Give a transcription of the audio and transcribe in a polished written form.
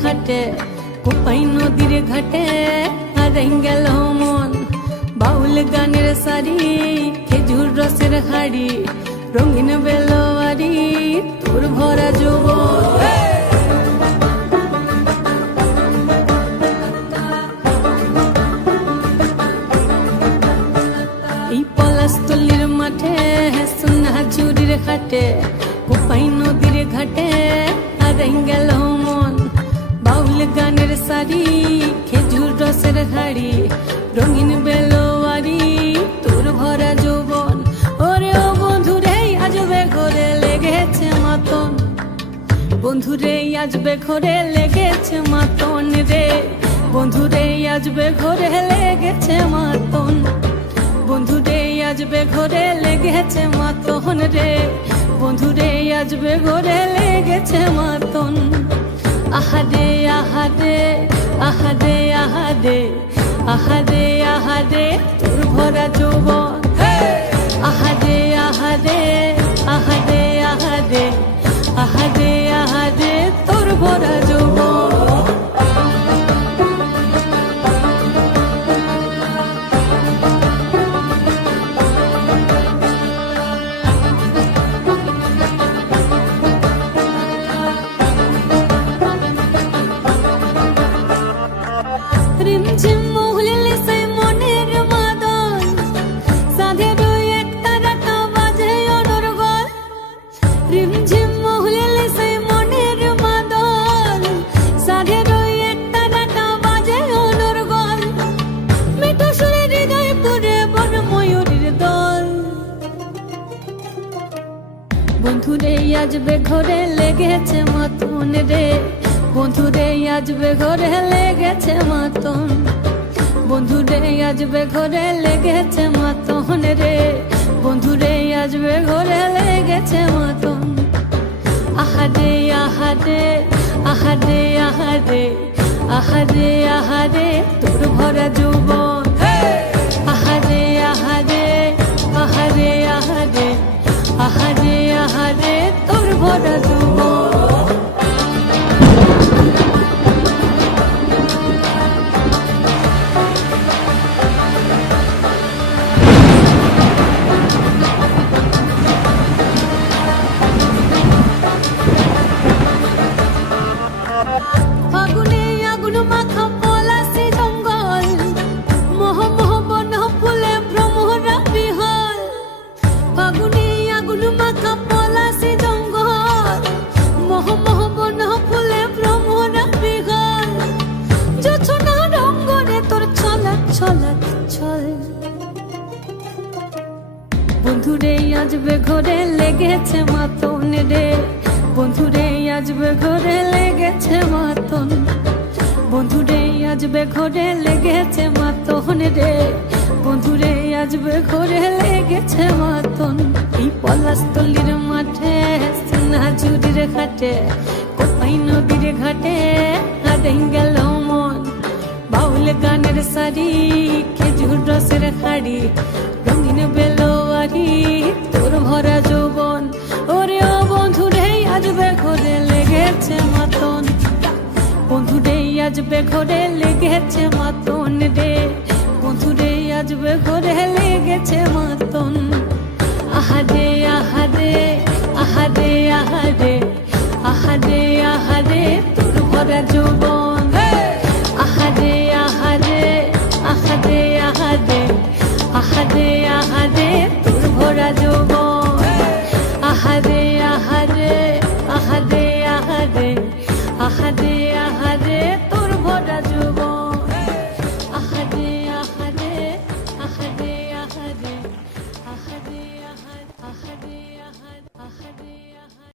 খাটে কোপাই নদীর ঘাটে হারাই গেল মন বাউল গানের সারি খেজুর রসের হাড়ি রঙিন বেলোয়ারি তোর ভরা যৌবন এই পলাশতলির মাঠে সোনা ঝুরির খাটে কোপাই নদীর ঘাটে হারাই গেল মন বাউল গানের সারি খেজুর রসের হাড়ি রঙিন বেলোয়ারি তোর ভরা যৌবন ওরে ও বন্ধুরে আজবে ঘরে লেগেছে মাতন বন্ধুরে আজবে ঘরে লেগেছে মাতন রে বন্ধুরে আজবে ঘরে লেগেছে মাতন বন্ধুরে আজবে ঘরে লেগেছে মাতন রে বন্ধুরে আজবে ঘরে লেগেছে মাতন আহারে আহারে আহারে আহারে আহারে আহারে তোর ভরা যৌবন আহারে আহারে আহারে আহারে আহারে আহারে তোর ভরা যৌবন রিমঝিম মহুলিলে সেই মনের মাদল সাধের এক তারাটা বাজে অনর্গল রিমঝিম মহুলিলে সেই মনের মাদল সাধের এক তারাটা বাজে অনর্গল মিঠো সুরে হৃদয় পুরে বন ময়ূরীর দল বন্ধুরে আজবে ঘরে লেগেছে মাতন রে বন্ধুরে আজবে ঘরে লেগেছে মাতন বন্ধুরে আজবে ঘরে লেগেছে মাতন রে বন্ধুরে আজবে ঘরে লেগেছে মাতন আহারে আহারে আহারে আহারে আহারে আহারে তোর ভরা যৌবন আহারে আহারে আহারে আহারে আহারে আহারে তোর ভরা যৌবন ফাগুনে আগুন মাখা পলাশি জঙ্গল মোহ মোহ বন ফুলে ভ্রমরা বিহল ফাগুনে আগুন মাখা পলাশি জঙ্গল মোহ মোহ বন ফুলে ভ্রমরা বিহল জোছনা রঙ্গনে তোর ছলক ছলক ছল বন্ধুরে আজবে ঘরে লেগেছে মাতন রে বন্ধুরে আজবে ঘরে লেগেছে মাতন বন্ধুরে আজবে ঘরে লেগেছে মাতন রে বন্ধুরে আজবে ঘরে লেগেছে মাতন এই পলাশতলির মাঠে সোনা ঝুরির খাটে কোপাই নদীর ঘাটে হারাই গেল মন বাউল গানের সারি খেজুর রসের হাড়ি রঙিন বেলোয়ারি তোর ভরা যৌবন ওরে ও বন্ধুরে আজবে ঘরে লেগেছে মাতন বন্ধুরে আজবে ঘরে লেগেছে মাতন রে বন্ধুরে আজবে ঘরে লেগেছে মাতন আহারে আহারে আহারে আহারে আহারে আহারে তোর ভরা যৌবন আহারে আহারে আহারে আহারে আহারে আহারে তোর ভরা যৌবন